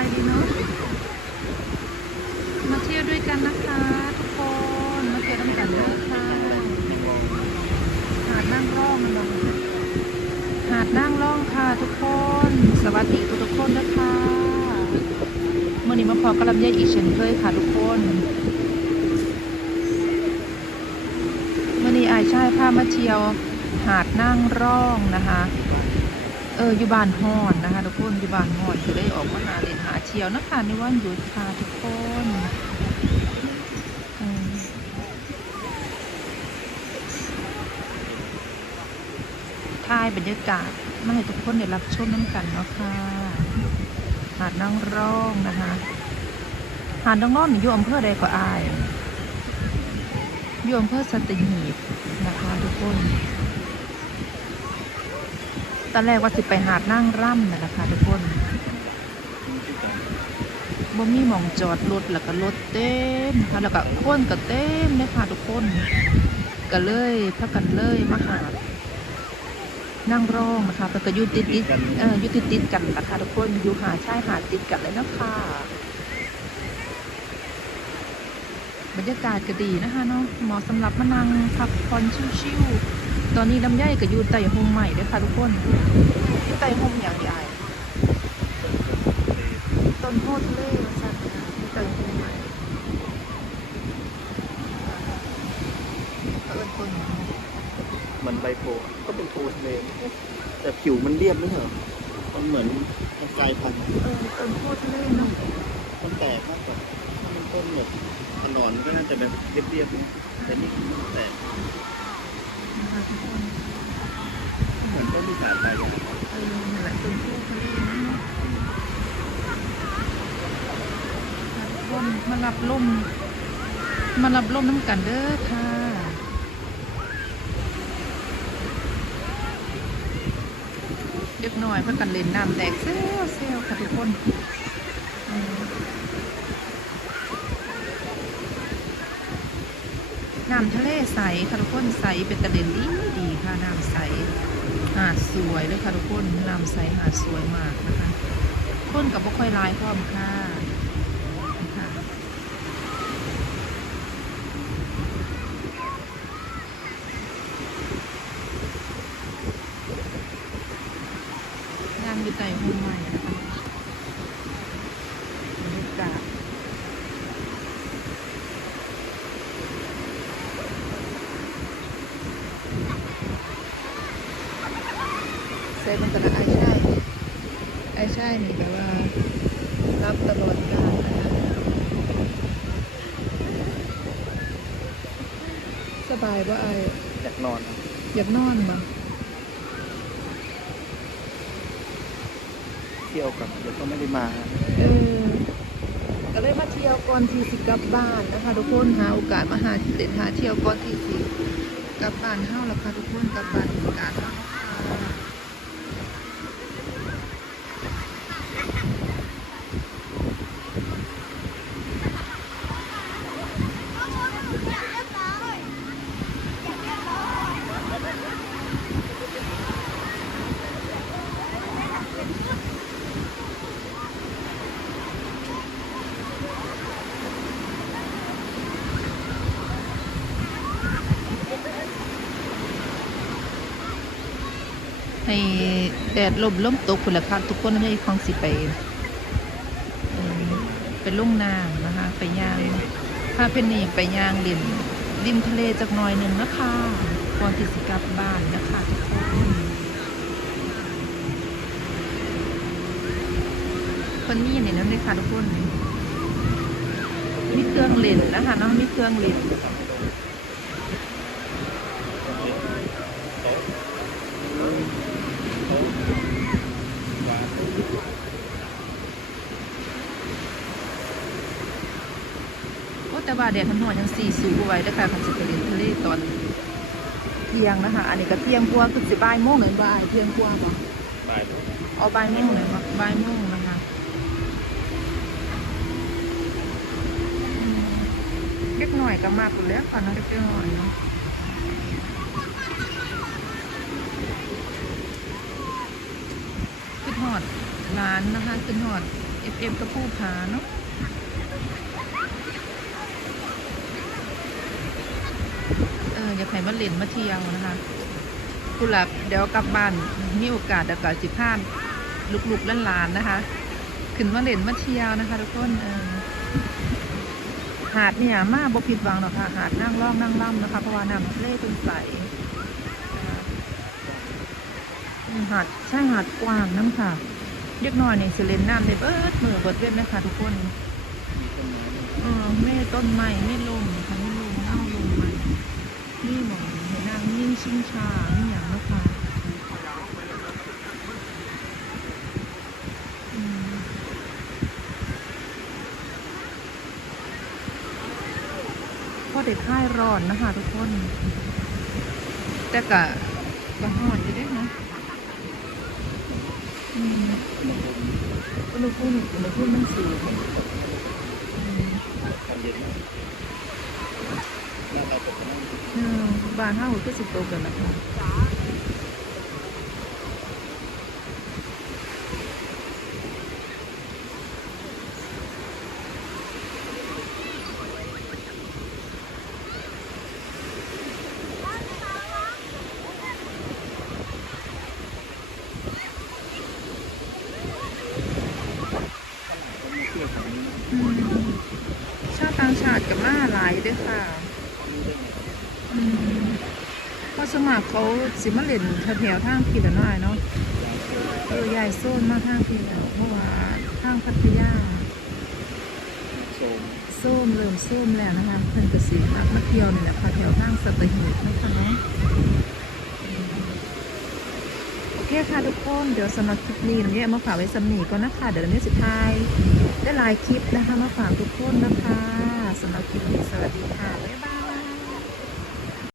ายดีเนาะมาเที่ยวด้วยกันนะคะ ทุกคนมาเที่ยวด้วยกันเด้อค่ะหาดนั่งร่องมันลงหาดนั่งร่องค่ะทุกคน สวัสดีทุกคนนะคะเมื่อนี้มาพอกระลำไยอีกเช่นเคยค่ะทุกคนเมื่อนี้อาชายพามาเที่ยว หาดนั่งร่องนะคะเอออยู่บ้านฮอนนะคะทุกคนอยู่บ้านฮอนจะได้ออกมาหาเเที่ยวนะคะในวันหยุดค่ะทุกคนถ่ายบรรยากาศมาให้ทุกคนได้รับชมน้ำกันเนาะค่ะ หาดนั่งร่องนะคะ หาดนั่งร่องอยู่อำเภอใดก็อายอยู่อำเภอสัตหีบนะคะทุกคนตอนแรกว่าสิไปหาดนั่งร่ำนั่นแหละค่ะทุกคน บ่มีหมองจอดรถแล้วก็รถเต็มค่ะแล้วก็คนก็เต็มเลยค่ะทุกคนก็เลยพักกันเลยมาหานั่งร่องนะคะแล้วก็ยู่ติดติดเอออยู่ติดติดกันนะคะทุกคนอยู่หาชายหาดติดกันเลยนะคะบรรยากาศก็ดีนะคะเนาะเหมาะสำหรับมานั่งพักผ่อนชิวๆตอนนี้ลำไยก็อยู่ไต่โฮมใหม่ด้วยค่ะทุกคนอยู่ไต่โฮมอย่างใหญ่ต้นโพธิ์ทะเลมาสั่นค่ะอยู่ไต่โฮมใหม่เออต้น มัน ใบโพธิ์ก็เป็นโพธิ์ทะเลแต่ผิวมันเรียบไม่เหรอมันเหมือนมันกลายพันธุ์เออต้นโพธิ์ทะเลเนาะมันแตกมากกว่าถ้ามันต้นแบบถนอนก็น่าจะแบบเรียบๆนะแต่นี่มันแตกนะคะทุกคนเหมือนต้นที่ขาดไปอะเออนั่นแหละต้นโพธิ์ทะเลเนาะค่ะทุกคนมารับลมมารับลมน้ำกันเด้อค่ะ น้อยเพื่อกันเล่นน้ำแตกเซลเซลค่ะทุกคนอืมน้ำทะเลใสค่ะทุกคนใสเป็นตะเล่นดีดีค่ะน้ำใสหาดสวยเลยค่ะทุกคนน้ำใสหาดสวยมากนะคะคนกับบ่ค่อยลายพร้อมค่ะงานอยู่ใต้ห้องใหม่นะคะบรรยากาศ ใส่ มันกระไอใช่ไอใช่นี่แบบว่า รับตลอดกาลนะคะสบายว่าไออยากนอนอยากนอนมาเที่ยวกับเดี๋ยวก็ไม่ได้มาเออก็เลยมาเที่ยวก่อนที่สิกลับบ้านนะคะ ทุกคนหาโอกาสมาหาเด่นหาเที่ยวก่อนที่สิกลับบ้านเฮาแล้วค่ะทุกคนกลับบ้านโอกาสเฮาค่ะ ให้แดดลมล้มตกพุ่นละค่ะทุกคนให้ฟังสิไปเอิ่มเป็นลุ่งน้ำนะคะ ไปย่างพาเพนนี่ไปย่างริมริมทะเลจักน่อยหนึ่งนะคะก่อนที่สิกลับบ้านนะคะทุกคนคนนี้เนี่ยนั่นเลยค่ะทุกคนมีเครื่องเล่นนะคะเนาะมีเครื่องเล่น ว่าแดดมันหน่อยยังสีสูงไว้นะคะคันสิไปเล่นทะเลตอนเที่ยงนะคะ อันนี้ก็เที่ยงกว่าคือสิบ่ายโมงเลยบ่ายเที่ยงกว่าบ่บ่ายเอาบ่ายโมงเลยบ่บ่ายโมงนะคะเล็กหน่อยก็มากอยู่แล้วค่ะนะเล็กหน้อยเนาะขึ้นหอดร้านนะคะขึ้นหอดเอฟเอ็มกระปูผาเนาะ อออยากให้มาเล่นมาเที่ยวนะคะกุหลาบเดี๋ยวกลับบ้านมีโอกาสเดี๋ยวก็สิพานลูกๆหลานๆนะคะ ขึ้นมาเล่นมาเที่ยวนะคะ ทุกคนเออหาดเนี่ยมาบ่ผิดหวังหรอกค่ะ หาดนั่งล่องนั่งล่ำนะคะเพราะว่าน้ำทะเลเป็นใสหาดใช่หาดกว้างน้ำค่ะเล็กน้อยนี่สิเล่นน้ำได้เบิดมือเบิดเว้นนะคะทุกคนไม้เออแม่ต้นไม้ไม่ลมค่ะไม่ลมเน่าลมมัน นี่หมองเห็นนางนิ่งชิงชานี่อย่างนะคะอืมพอเด็กค่ายร้อนนะคะทุกคน แต่กะกะหอนอยู่เด้นะอืมอุณหภูมิอุณหภูมิมันสูง บานห้าหัวก็สิบโตกันแล้วชาติต่างชาติกับมาหลายด้วยค่ะ เพราะสมัครเขาสิมาเล่นแถวๆทางพี่ละน้อยเนาะเออยายโซนมาทางพี่แล้วเพราะว่าทางพัทยาโซมส้มเริ่มส้มแล้วนะคะเพิ่นก็สิมามาเที่ยวนี่แหละค่ะแถวทางสัตหีบนะคะเนาะอืมโอเคค่ะทุกคนเดี๋ยวสำหรับคลิปนี้น้ำเยมาฝากไว้สำนีก่อนนะคะ เดี๋ยวน้ำเยสุดท้ายได้หลายคลิปนะคะ มาฝากทุกคนนะคะสำหรับคลิปนี้สวัสดีค่ะบ๊ายบาย